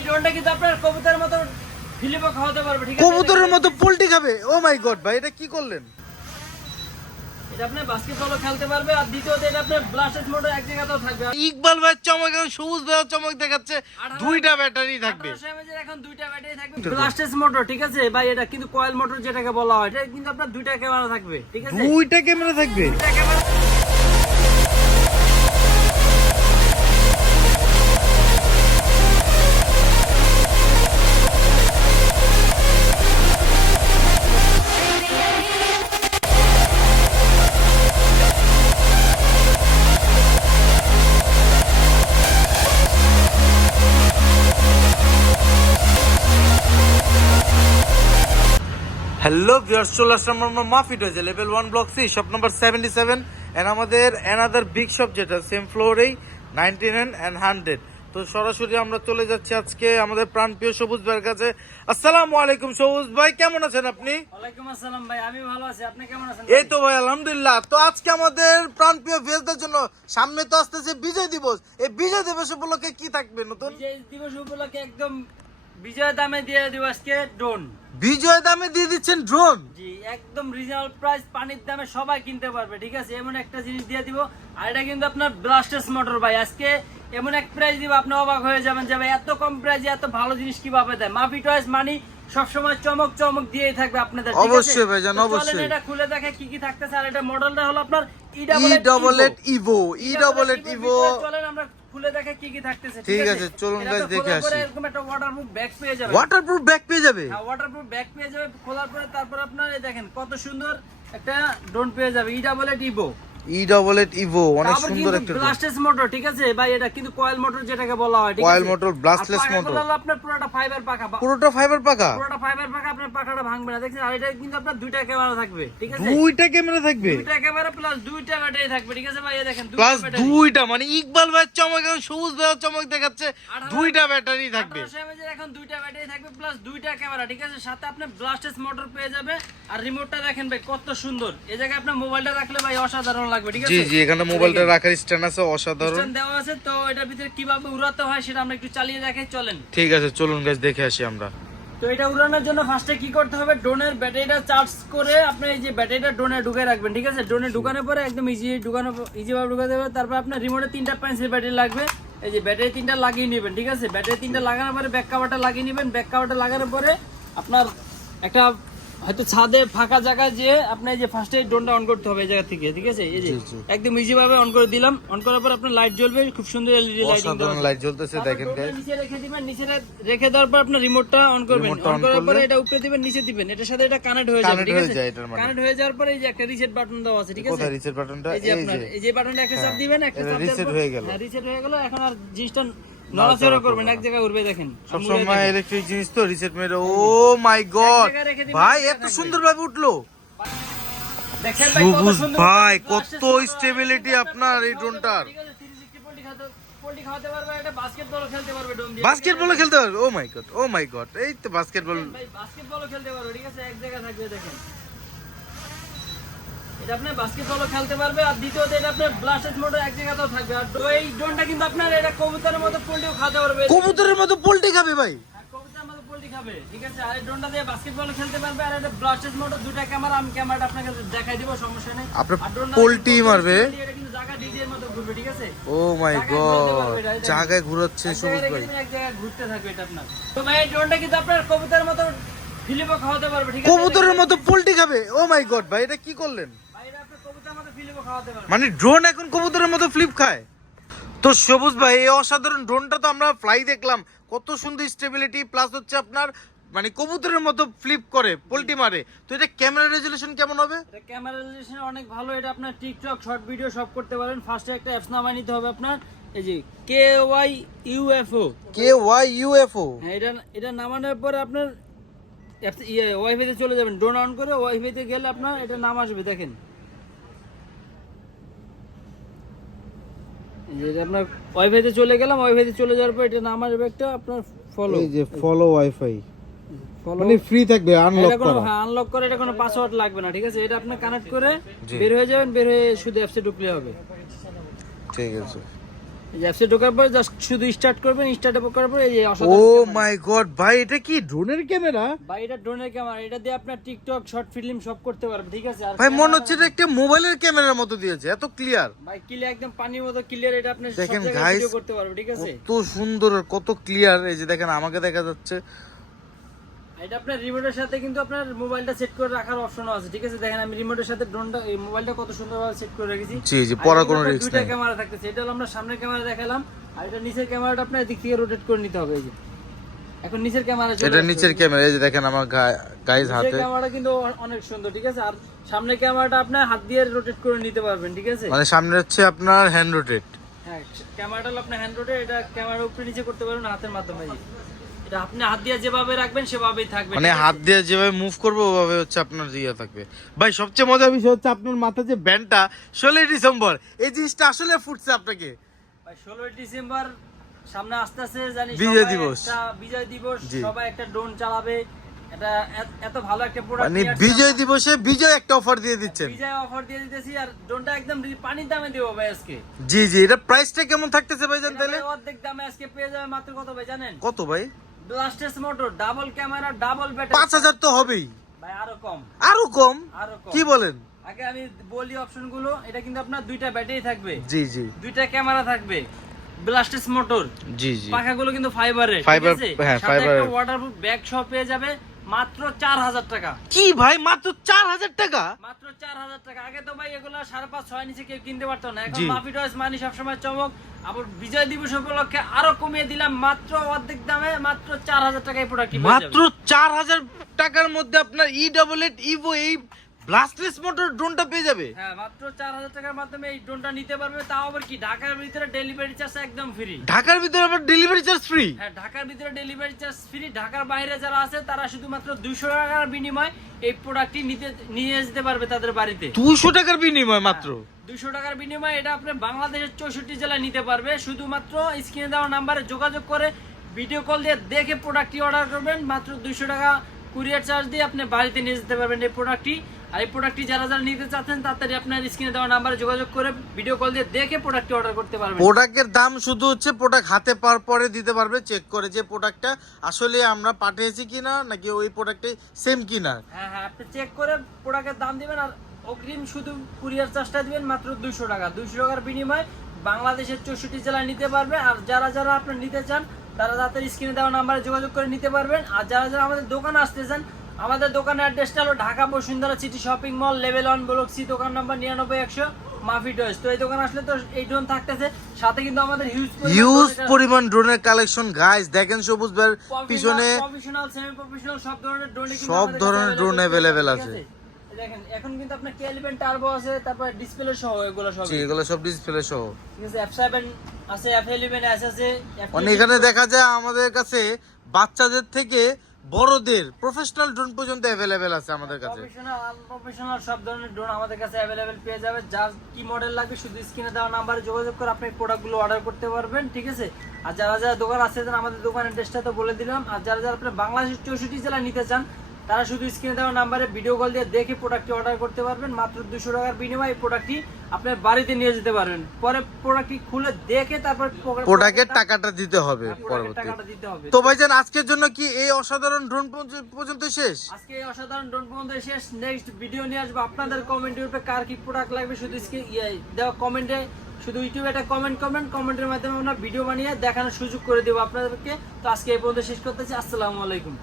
এই ড্রোনটা কিন্তু আপনার কবুতরের মতো ফিলিপও খাওয়াতে পারবে ঠিক আছে? কবুতরের মতো পোল্ট্রি খাবে? ও মাই গড ভাই এটা কি করলেন? এটা আপনি বাস্কেটবলও খেলতে পারবে আর দ্বিতীয়ত এটা আপনার ব্লাস্টেড মোটর এক জায়গাতেও থাকবে। ইকবাল ভাইয়ের চমক এবং সবুজ চমক দেখাচ্ছে দুইটা ব্যাটারি থাকবে। 1800 এখন দুইটা ব্যাটারি থাকবে। ব্লাস্টেড মোটর ঠিক আছে? ভাই এটা কিন্তু কয়েল মোটর যেটাকে বলা হয় এটা কিন্তু আপনার দুইটা ক্যামেরা থাকবে ঠিক আছে? দুইটা ক্যামেরা থাকবে? দুইটা ক্যামেরা আসলাম মাফিট হয়েছে level one block C shop number seventy seven and আমাদের অ্যানাদার বিগ শপ যেটা সেম ফ্লোরেই নাইনটি নাইন অ্যান্ড হান্ড্রেড তো সরাসরি আমরা চলে যাচ্ছি আজকে আমাদের প্রাণপ্রিয় সবুজ ভাইয়ের কাছে। আসসালামু আলাইকুম সবুজ ভাই কেমন আছেন আপনি? ওয়ালাইকুম আসসালাম ভাই আমি ভালো আছি। আপনি কেমন আছেন এই তো ভাই আলহামদুলিল্লাহ। তো আজকে আমাদের প্রাণপ্রিয় ভিউয়ারদের জন্য সামনে তো আসতেছে বিজয় দিবস। এই বিজয় দিবস উপলক্ষে কি থাকবে নতুন? বিজয় দিবস উপলক্ষে একদম বিজয় দামে দিয়ে দিব আজকে ড্রোন। বিজয় দামে দিয়ে দিচ্ছেন ড্রোন জি একদম রিজনেবল প্রাইস পানির দামে সবাই কিনতে পারবে ঠিক আছে? এমন একটা জিনিস দিয়ে দিব। আর এটা কিন্তু আপনার ব্লাস্টার্স মোটর ভাই আজকে এমন এক প্রাইস দিব আপনি অবাক হয়ে যাবেন যে ভাই এত কম প্রাইসে এত ভালো জিনিস কীভাবে দেয়? মাফি টয়েস মানি সবসময় চমক চমক দিয়েই থাকবে আপনাদের? অবশ্যই ভাইজান, অবশ্যই। এটা খুলে দেখে কি কি থাকতেছে। আর এটা মডেলটা হলো আপনার E E double eight Evo E double eight Evo চলেন আমরা খুলে দেখে কি কি থাকতেছে ঠিক আছে, চলুন এটা দেখে আসি। এরকম একটা ওয়াটারপ্রুফ ব্যাগ পেয়ে যাবেন। ওয়াটারপ্রুফ ব্যাগ পেয়ে যাবে? হ্যাঁ ওয়াটারপ্রুফ ব্যাগ পেয়ে যাবে খোলার পরে তারপর আপনার দেখেন কত সুন্দর একটা ড্রোন পেয়ে যাবে ই বলে eight Evo E double eight Evo অনেক সুন্দর একটা ব্লাস্টেস মোটর ঠিক আছে? ভাই এটা কিন্তু কয়েল মোটর যেটাকে বলা হয় ঠিক আছে? motor, blastless আর পাখাগুলো আপনার পুরোটা ফাইবার পাখা পুরোটা ফাইবার পাকা? পুরোটা ফাইবার পাখা আপনার পাখাটা ভাঙবে না। দেখছেন? আর এটা কিন্তু আপনার দুইটা ক্যামেরা থাকবে ঠিক আছে? দুইটা ক্যামেরা থাকবে? দুইটা ক্যামেরা প্লাস দুইটা ব্যাটারি থাকবে ঠিক আছে ভাই? এই দেখেন প্লাস দুইটা মানে ইকবাল ভাইয়ের চমক এবং সবুজ ভাইয়ের চমক দেখাচ্ছে। দুইটা ব্যাটারি থাকবে। 1800 mAh এর এখন দুইটা ব্যাটারি থাকবে প্লাস দুইটা ক্যামেরা ঠিক আছে? সাথে আপনি মোটর পেয়ে যাবে। আর রিমোটটা দেখেন ভাই কত সুন্দর। এই জায়গায় আপনার মোবাইলটা রাখলে ভাই অসাধারণ লাগবে ঠিক আছে? জি জি এখানে মোবাইলটা রাখার স্ট্যান্ড আছে অসাধারণ। System দেওয়া আছে তো এটার ভিতরে কীভাবে উড়াতে হয় সেটা আমরা একটু চালিয়ে দেখাই চলেন। ঠিক আছে চলুন দেখে আসি আমরা। তো এটা উড়ানোর জন্য ফার্স্টে কি করতে হবে ড্রোনের ব্যাটারিটা চার্জ করে আপনি এই যে ব্যাটারিটা ড্রোনে ঢুকে রাখবেন ঠিক আছে? ড্রোনে ঢুকানোর পরে একদম ইজি ঢুকানো ইজি ভাবে ঢুকাতে হবে। তারপর আপনার রিমোটে তিনটা পেন্সিল ব্যাটারি লাগবে। এই যে ব্যাটারি তিনটা লাগিয়ে নেবেন ঠিক আছে? ব্যাটারি তিনটা লাগানোর পরে ব্যাক কাভারটা লাগিয়ে নেবেন। ব্যাক কাভারটা লাগানোর পরে আপনার একটা হয়তো ছাদে ফাঁকা জায়গায় যে আপনার এই যে ফার্স্টে ড্রোনটা অন করতে হবে এই জায়গা থেকে ঠিক আছে? এই যে একদম ইজি ভাবে অন করে দিলাম। অন করার পর আপনার লাইট জ্বলবে খুব সুন্দর এলইডি লাইটিং অসাধারণ লাইট জ্বলতেছে দেখেন গাইস নিচে রেখে দিবেন নিচে রেখে দেওয়ার পর আপনার রিমোটটা অন করবেন। অন করার পরে এটা উপরে দিবেন নিচে দিবেন। এটার সাথে এটা কানেক্ট হয়ে যাবে ঠিক আছে। কানেক্ট হয়ে যাওয়ার পরে এই যে একটা রিসেট বাটন দেওয়া আছে ঠিক আছে? কোথায় রিসেট বাটনটা এই যে আপনার এই যে বাটনটা একটা চাপ হ্যাঁ, দিবেন একটা চাপ দেওয়ার হয়ে গেল। হ্যাঁ রিসেট হয়ে গেল। এখন আর জিনিসটা নড়াচড়া করবেন এক জায়গায় উঠবে দেখেন। সব সময় ইলেকট্রিক জিনিস তো রিসেট মেরে ও মাই গড ভাই এত থাকবে। সুন্দর ভাবে উঠল ভাই কত সবুজ ভাই, কত সুন্দর, আপনার এই ড্রোনটার। পারবে, ঠিক আছে, 360 পোল্ট্রি খাওয়াতে- পোল্ট্রি খাওয়াতে পারবে, এটা বাস্কেটবলও খেলতে পারবে বাস্কেটবল খেলতে পারবে। ও মাই গড ও মাই গড এই তো বাস্কেটবল ভাই বাস্কেটবলও খেলতে পারবে ঠিক আছে এক জায়গায় থাকবে দেখেন। আপনি বাস্কেটবলও খেলতে পারবে আর দ্বিতীয়ত এটা আপনার ব্লাস্টেড এক জায়গাতেও থাকবে। আর এই ড্রোনটা কিন্তু আপনার এটা কবুতরের মতো পোল্ট্রিও খাওয়াতে পারবে। কবুতরের মতো পোল্ট্রি খাবে ভাই। খাবে ঠিক আছে? আর ড্রোনটা দিয়ে বাস্কেটবল খেলতে পারবে আর এটা ব্লাস্টেড মোটর দুটা ক্যামেরা আমি ক্যামেরাটা আপনাকে দেখাই দিব সমস্যা নেই। আপনার পোল্ট্রি মারবে। এটা কিন্তু জায়গা ডিজের মতো ঘুরবে ঠিক আছে? ও মাই জায়গায় গড ঘুরাচ্ছে এক জায়গায় সবুজ ভাই এক জায়গায় ঘুরতে থাকবে এটা আপনার। তো ভাই ড্রোনটা কিন্তু আপনার কবুতরের মতো ফিলিপও খাওয়াতে পারবে ঠিক আছে? কবুতরের মতো পোল্ট্রি খাবে। ও মাই গড ভাই এটা কি করলেন? মানে ড্রোন এখন কবুতরের মতো ফ্লিপ খায়। তো সবুজ ভাই এই অসাধারণ ড্রোনটা তো আমরা ফ্লাই দেখলাম। কত সুন্দর স্টেবিলিটি প্লাস হচ্ছে আপনার মানে কবুতরের মতো ফ্লিপ করে পোল্ট্রি মারে। তো এটা ক্যামেরা রেজুলেশন কেমন হবে? এটা ক্যামেরা রেজুলেশন অনেক ভালো। এটা আপনার টিকটক শর্ট ভিডিও সব করতে পারেন। ফার্স্টে একটা অ্যাপস নামায় নিতে হবে আপনার। এই যে K Y UFO K Y UFO হ্যাঁ এটা এটা নামানোর পরে আপনার অ্যাপস ইয়ে ওয়াইফাইতে চলে যাবেন। ড্রোন অন করে ওয়াইফাইতে গেলে আপনার এটা নাম আসবে দেখেন। যে আপনার ওয়াইফাইতে চলে গেলাম ওয়াইফাইতে চলে যাওয়ার পর এটা নাম আসবে একটা আপনার ফলো এই যে ফলো ওয়াইফাই ফলো মানে ফ্রি থাকবে আনলক এটা কোনো করা। হ্যাঁ আনলক করে এটা কোনো পাসওয়ার্ড লাগবে না ঠিক আছে? এটা আপনি কানেক্ট করে বের হয়ে যাবেন বের হয়ে শুধু অ্যাপসে ঢুকলে হবে। ঠিক আছে। অ্যাপসে ঢোকার পরে জাস্ট শুধু স্টার্ট করবেন স্টার্ট করার পরে এই যে ও মাই গড ভাই এটা কি ড্রোনের ক্যামেরা ভাই এটা ড্রোনের ক্যামেরা এটা দিয়ে আপনার টিকটক শর্ট ফিল্ম সব করতে পারবেন ঠিক আছে? ভাই মনে হচ্ছে এটা একটা মোবাইলের ক্যামেরার মতো দিয়েছে এত ক্লিয়ার ভাই ক্লিয়ার একদম পানির মতো ক্লিয়ার এটা আপনি সব দেখেন জায়গায় ভিডিও করতে পারবেন ঠিক আছে? কত সুন্দর কত ক্লিয়ার এই যে দেখেন আমাকে দেখা যাচ্ছে। এটা আপনার রিমোটের সাথে কিন্তু আপনার মোবাইলটা সেট করে রাখার অপশনও আছে ঠিক আছে? দেখেন আমি রিমোটের সাথে ড্রোনটা এই মোবাইলটা কত সুন্দরভাবে সেট করে রেখেছি। জি জি পড়া কোনো রিস্ক দুইটা ক্যামেরা থাকতেছে এটা হলো আমরা সামনের ক্যামেরা দেখালাম আর এটা নিচের ক্যামেরাটা আপনার এদিক থেকে রোটেট করে নিতে হবে এই যে। এখন নিচের ক্যামেরা এটা নিচের ক্যামেরা এই যে দেখেন আমার গাইজ হাতে। ক্যামেরাটা কিন্তু অনেক সুন্দর ঠিক আছে? আর সামনের ক্যামেরাটা আপনার হাত দিয়ে রোটেট করে নিতে পারবেন ঠিক আছে? মানে সামনে হচ্ছে আপনার হ্যান্ড রোটেট হ্যাঁ ক্যামেরাটা হলো আপনার হ্যান্ড রোটে এটা ক্যামেরার উপরে নিচে করতে পারবেন হাতের মাধ্যমে। এটা আপনি হাত দিয়ে যেভাবে রাখবেন সেভাবেই থাকবে মানে হাত দিয়ে যেভাবে মুভ করব ওভাবে হচ্ছে আপনার ইয়ে থাকবে। ভাই সবচেয়ে মজার বিষয় হচ্ছে আপনার মাথায় যে ব্যান্ডটা ষোলোই ডিসেম্বর। এই জিনিসটা আসলে ফুটছে আপনাকে। ভাই ষোলোই ডিসেম্বর সামনে আসতে আসতে জানি বিজয় দিবস। বিজয় দিবস সবাই একটা ড্রোন চালাবে। এটা এত- ভালো একটা প্রোডাক্ট মানে বিজয় দিবসে বিজয় একটা অফার দিয়ে দিচ্ছেন। বিজয় অফার দিয়ে দিতেছি আর ড্রোনটা একদম পানির দামে দেবো ভাই আজকে। জি জি এটা প্রাইসটা কেমন থাকতেছে তাহলে? অর্ধেক দামে আজকে পেয়ে যাবে মাত্র কত ভাই জানেন? কত ভাই? ব্লাস্টেস motor double camera double battery পাঁচ হাজার তো হবেই। ভাই আরও কম। আরও কম? আরও কম। কি বলেন? আগে আমি বলি অপশনগুলো এটা কিন্তু আপনার দুইটা ব্যাটারি থাকবে। জি জি। দুইটা ক্যামেরা থাকবে। ব্লাস্টেস মোটর জি জি। পাখাগুলো কিন্তু ফাইবারের Fiber- হ্যাঁ, fiber ওয়াটারপ্রুফ ব্যাগ সহ পেয়ে যাবে। মাত্র চার হাজার টাকা। কি ভাই মাত্র চার হাজার টাকা? মাত্র চার হাজার টাকা। আগে তো ভাই এগুলো সাড়ে পাঁচ ছয় নিচে কেউ কিনতে পারতো না। এখন। মাফি টয়েস মানি সবসময় চমক। আবার বিজয় দিবস উপলক্ষে আরও কমিয়ে দিলাম মাত্র অর্ধেক দামে মাত্র চার হাজার টাকায় প্রোডাক্ট মাত্র চার হাজার টাকার মধ্যে আপনার ই ডাবল এইট ইভো এই ব্লাস্টলেস মোটর ড্রোনটা পেয়ে যাবে? হ্যাঁ মাত্র চার হাজার টাকার মাধ্যমে এই ড্রোনটা নিতে পারবে। তাও আবার কি ঢাকার ভিতরে ডেলিভারি চার্জ একদম ফ্রি ঢাকার ভিতরে আবার ডেলিভারি চার্জ ফ্রি হ্যাঁ ঢাকার ভিতরে ডেলিভারি চার্জ ফ্রি ঢাকার বাইরে যারা আছে তারা শুধুমাত্র দুইশো টাকার বিনিময় এই প্রোডাক্টটি নিতে নিয়ে যেতে পারবে তাদের বাড়িতে। দুশো টাকার বিনিময় মাত্র? দুশো টাকার বিনিময়ে এটা আপনি বাংলাদেশের চৌষট্টি জেলায় নিতে পারবে। শুধুমাত্র স্ক্রিনে দেওয়া নাম্বারে যোগাযোগ করে ভিডিও কল দিয়ে দেখে প্রোডাক্টটি অর্ডার করবেন। মাত্র দুশো টাকা কুরিয়ার চার্জ দিয়ে আপনি বাড়িতে নিয়ে যেতে পারবেন এই প্রোডাক্টটি আর এই প্রোডাক্টটি যারা যারা নিতে চাচ্ছেন তাড়াতাড়ি আপনার স্ক্রিনে দেওয়া নাম্বারে যোগাযোগ করে ভিডিও কল দিয়ে দেখে প্রোডাক্টটি অর্ডার করতে পারবেন। প্রোডাক্টের দাম শুধু হচ্ছে প্রোডাক্ট হাতে পাওয়ার পরে দিতে পারবে চেক করে যে প্রোডাক্টটা আসলে আমরা পাঠিয়েছি কিনা নাকি ওই প্রোডাক্টে সেম কিনা। হ্যাঁ হ্যাঁ আপনি চেক করে প্রোডাক্টের দাম দিবেন আর অগ্রিম শুধু কুরিয়ার চার্জটা দিবেন মাত্র দুইশো টাকা। দুইশো টাকার বিনিময়ে বাংলাদেশের চৌষট্টি জেলায় নিতে পারবে আর যারা যারা আপনি নিতে চান তারা তাদের স্ক্রিনে দেওয়া নাম্বারে যোগাযোগ করে নিতে পারবেন। আর যারা যারা আমাদের দোকানে আসতে চান আমাদের দোকানের অ্যাড্রেসটা হলো Dhaka Bashundhara city shopping mall level one block C দোকান নম্বর নিরানব্বই একশো মাফি টয়েস তো এই দোকান আসলে তো এই ড্রোন থাকতেছে সাথে কিন্তু আমাদের হিউজ ইউজ পরিমাণ ড্রোনের কালেকশন গাইস দেখেন সবুজ ভাইয়ের পিছনে প্রফেশনাল সেমি প্রফেশনাল সব ধরনের ড্রোন সব ধরনের drone available আছে। দেখেন এখন কিন্তু আপনার কেলিবেন টার্বো আছে তারপর ডিসপ্লে সহ এগুলো সব এগুলো সব ডিসপ্লে সহ। ঠিক আছে F7 আছে F11 এস আছে F12 মানে এখানে দেখা যায় আমাদের কাছে বাচ্চাদের থেকে বড়দের প্রফেশনাল ড্রোন পর্যন্ত অ্যাভেলেবেল আছে আমাদের কাছে। প্রফেশনাল সব ধরনের ড্রোন আমাদের কাছে অ্যাভেলেবেল পেয়ে যাবে। যার কি মডেল লাগবে শুধু স্ক্রিনে দেওয়া নাম্বারে যোগাযোগ করে আপনি প্রোডাক্টগুলো অর্ডার করতে পারবেন, ঠিক আছে? আর যারা যারা দোকান আছে আমাদের দোকানের অ্যাড্রেসটা তো বলে দিলাম। আর যারা যারা আপনি বাংলাদেশের চৌষট্টি জেলা নিতে চান তারা শুধু স্ক্রিনে দেওয়া নাম্বারে ভিডিও কল দিয়ে দেখে প্রোডাক্টটি অর্ডার করতে পারবেন। মাত্র দুশো টাকার বিনিময়ে এই প্রোডাক্টটি আপনার বাড়িতে নিয়ে যেতে পারবেন পরে প্রোডাক্টটি খুলে দেখে তারপর প্রোডাক্টের টাকাটা দিতে হবে প্রোডাক্টের পরবর্তী। টাকাটা তো ভাইজান আজকের জন্য কি এই অসাধারণ ড্রোন পর্যন্ত শেষ? আজকে এই অসাধারণ ড্রোন পর্যন্ত শেষ। নেক্সট ভিডিও নিয়ে আসব আপনাদের কমেন্টের উপরে। কার কি প্রোডাক্ট লাগবে শুধু স্ক্রিন দেওয়া কমেন্টে শুধু ইউটিউবে একটা কমেন্ট কমেন্ট কমেন্টের মাধ্যমে আমরা ভিডিও বানিয়ে দেখানোর সুযোগ করে দেবো আপনাদেরকে। তো আজকে এই পর্যন্ত শেষ করতেছি। আসসালামু আলাইকুম।